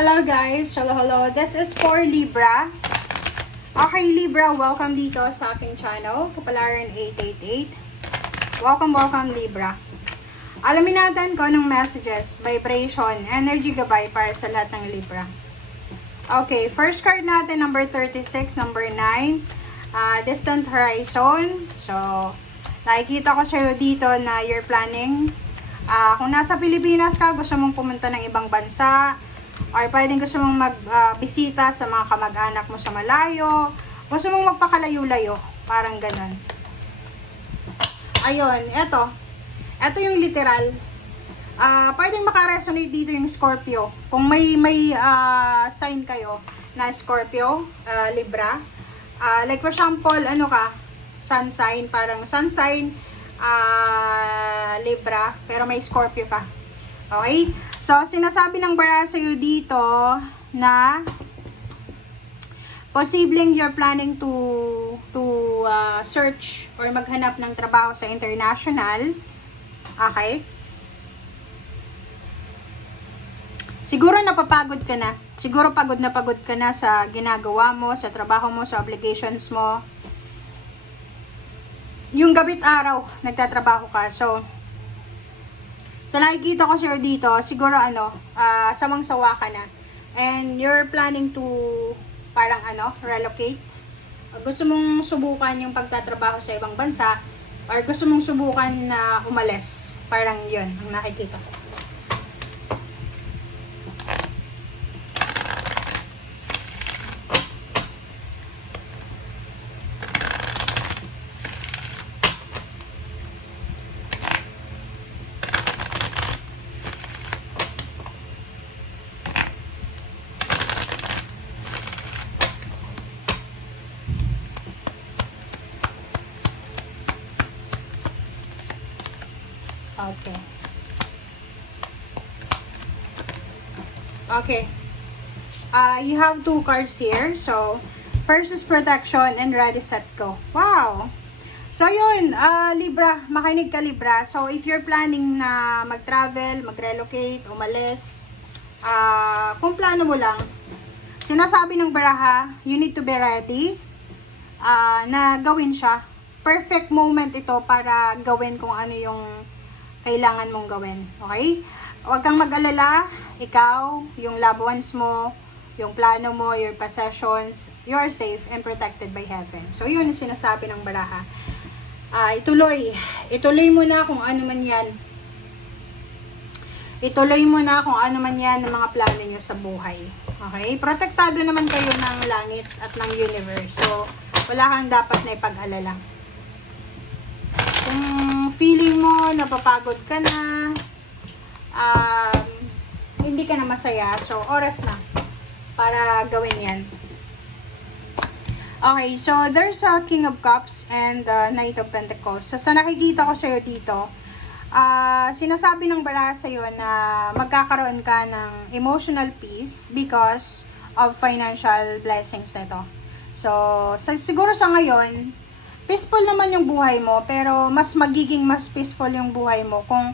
Hello guys, hello. This is for Libra. Okay Libra, welcome dito sa aking channel, Kapalaran 888. Welcome Libra. Alamin natin kung anong messages, vibration, energy gabay para sa lahat ng Libra. Okay, first card natin, number 36, number 9. Distant horizon. So, nakikita ko sa'yo dito na you're planning. Kung nasa Pilipinas ka, gusto mong pumunta ng ibang bansa, or pwedeng gusto mong magbisita sa mga kamag-anak mo sa malayo, gusto mong magpakalayo-layo, parang ganon. Ayun, eto yung literal. Pwedeng makaresonate dito yung Scorpio. Kung may sign kayo na Scorpio, Libra, like for example, sun sign, parang sun sign, Libra, pero may Scorpio ka. Okay? So, sinasabi ng bara sa'yo dito na posibleng you're planning to search or maghanap ng trabaho sa international. Okay? Siguro napapagod ka na. Siguro pagod ka na sa ginagawa mo, sa trabaho mo, sa obligations mo. Yung gabit araw, nagtatrabaho ka. So, sa nakikita ko sa'yo dito, siguro samang-sawa ka na. And you're planning to parang relocate. Gusto mong subukan yung pagtatrabaho sa ibang bansa, or gusto mong subukan na umalis. Parang yun ang nakikita ko. Okay. You have two cards here. So, first is protection and ready, set, go. Wow! So, yun. Libra, makinig ka Libra. So, if you're planning na mag-travel, mag-relocate, umalis, kung plano mo lang, sinasabi ng baraha, you need to be ready na gawin siya. Perfect moment ito para gawin kung ano yung kailangan mong gawin. Okay? Huwag kang mag-alala. Ikaw, yung loved ones mo, yung plano mo, your possessions, you're safe and protected by heaven. So, yun yung sinasabi ng baraha. Ituloy mo na kung ano man yan. Ituloy mo na kung ano man yan ng mga plano nyo sa buhay. Okay? Protektado naman kayo ng langit at ng universe. So, wala kang dapat na ipag-alala. Kung feeling mo, napapagod ka na, hindi ka na masaya, so oras na para gawin yan. Okay, so there's a King of Cups and Knight of Pentacles. So sa nakikita ko sa'yo dito, sinasabi ng baraha sa'yo na magkakaroon ka ng emotional peace because of financial blessings nito. So siguro sa ngayon, peaceful naman yung buhay mo, pero mas magiging mas peaceful yung buhay mo kung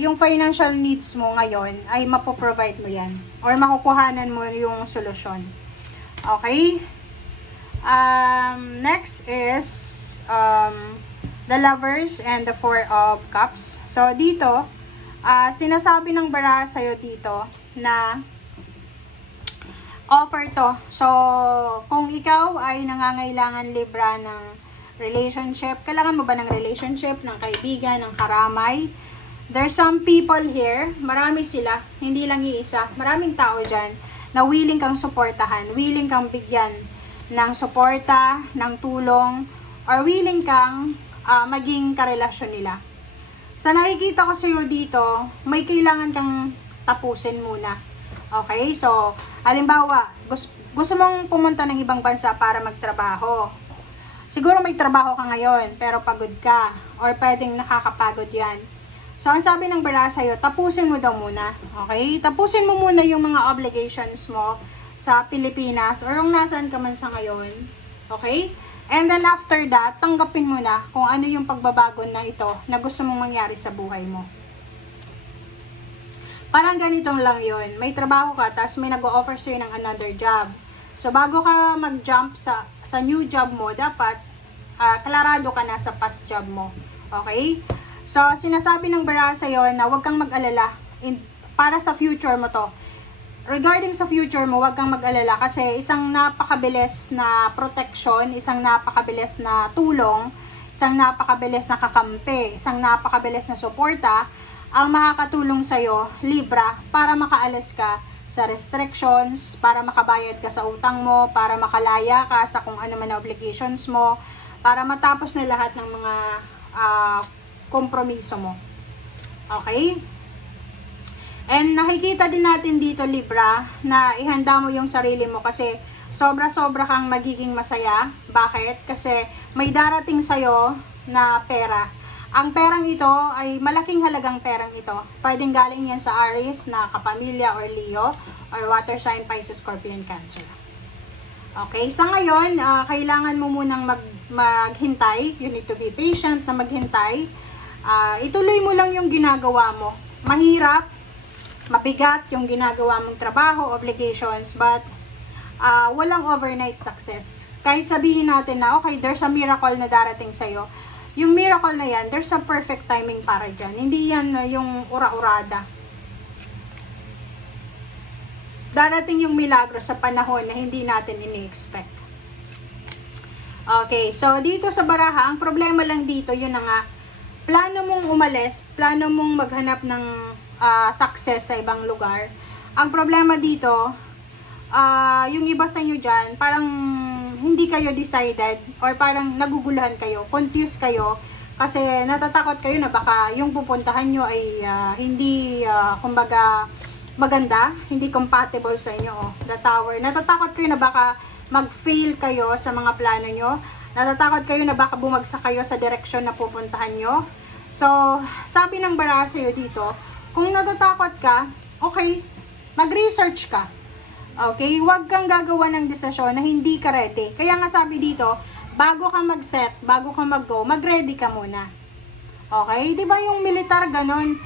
yung financial needs mo ngayon ay mapoprovide mo yan or makukuhanan mo yung solusyon. Okay? Next is the Lovers and the Four of Cups. So, dito, sinasabi ng baraha sa'yo dito na offer to. So, kung ikaw ay nangangailangan Libra ng relationship, kailangan mo ba ng relationship, ng kaibigan, ng karamay? There's some people here, marami sila, hindi lang iisa, maraming tao dyan na willing kang suportahan, willing kang bigyan ng suporta, ng tulong, or willing kang maging karelasyon nila. Sa nakikita ko sa'yo dito, may kailangan kang tapusin muna. Okay? So, halimbawa, gusto mong pumunta ng ibang bansa para magtrabaho. Siguro may trabaho ka ngayon, pero pagod ka, or pwedeng nakakapagod yan. So, ang sabi ng baraha sa'yo, tapusin mo daw muna. Okay? Tapusin mo muna yung mga obligations mo sa Pilipinas or kung nasaan ka man sa ngayon. Okay? And then after that, tanggapin mo na kung ano yung pagbabago na ito na gusto mong mangyari sa buhay mo. Parang ganitong lang yun. May trabaho ka, tapos may nag-o-offer sa'yo ng another job. So, bago ka mag-jump sa new job mo, dapat klarado ka na sa past job mo. Okay? So, sinasabi ng bara sa'yo na huwag kang mag-alala para sa future mo to. Regarding sa future mo, huwag kang mag-alala kasi isang napakabilis na protection, isang napakabilis na tulong, isang napakabilis na kakampi, isang napakabilis na suporta ang makakatulong sa'yo, Libra, para makaalis ka sa restrictions, para makabayad ka sa utang mo, para makalaya ka sa kung ano man na obligations mo, para matapos na lahat ng mga kompromiso mo. Okay? And nakikita din natin dito, Libra, na ihanda mo yung sarili mo kasi sobra-sobra kang magiging masaya. Bakit? Kasi may darating sa'yo na pera. Ang perang ito ay malaking halagang perang ito. Pwedeng galing yan sa Aries na kapamilya or Leo or water sign, Pisces, Scorpion, Cancer. Okay, sa ngayon, kailangan mo munang maghintay. You need to be patient na maghintay. Ituloy mo lang yung ginagawa mo. Mahirap, mabigat yung ginagawa mong trabaho, obligations, but walang overnight success. Kahit sabihin natin na, okay, there's a miracle na darating sa'yo, yung miracle na yan, there's a perfect timing para dyan. Hindi yan yung ura-urada. Darating yung milagro sa panahon na hindi natin ini-expect. Okay, so dito sa baraha, ang problema lang dito, yun na nga, plano mong umalis, plano mong maghanap ng success sa ibang lugar. Ang problema dito, yung iba sa inyo dyan, parang hindi kayo decided or parang naguguluhan kayo, confused kayo kasi natatakot kayo na baka yung pupuntahan nyo ay hindi kumbaga maganda, hindi compatible sa inyo. The Tower. Natatakot kayo na baka mag-fail kayo sa mga plano nyo. Natatakot kayo na baka bumagsak kayo sa direksyon na pupuntahan nyo. So, sabi ng bara sa'yo dito, kung natatakot ka, okay, mag-research ka. Okay, huwag kang gagawa ng desisyon na hindi ka ready. Kaya nga sabi dito, bago ka mag-set, bago ka mag-go, mag-ready ka muna. Okay, di ba yung militar ganon,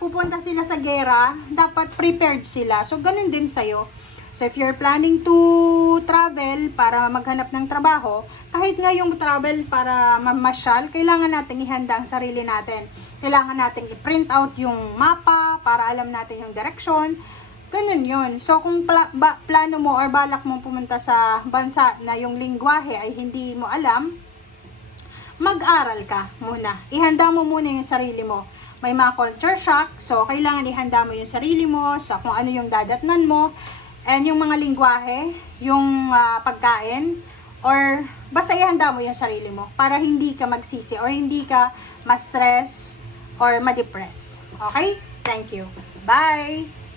pupunta sila sa gera, dapat prepared sila. So, ganun din sa'yo. So, if you're planning to travel para maghanap ng trabaho, kahit nga yung travel para mamasyal, kailangan natin ihanda ang sarili natin. Kailangan natin i-print out yung mapa para alam natin yung direction. Ganun yun. So, kung plano mo or balak mong pumunta sa bansa na yung lingwahe ay hindi mo alam, mag-aral ka muna. Ihanda mo muna yung sarili mo. May mga culture shock, so kailangan ihanda mo yung sarili mo sa kung ano yung dadatnan mo, and yung mga lingwahe, yung pagkain, or basta ihanda mo yung sarili mo para hindi ka magsisi or hindi ka ma-stress or ma-depress. Okay? Thank you. Bye!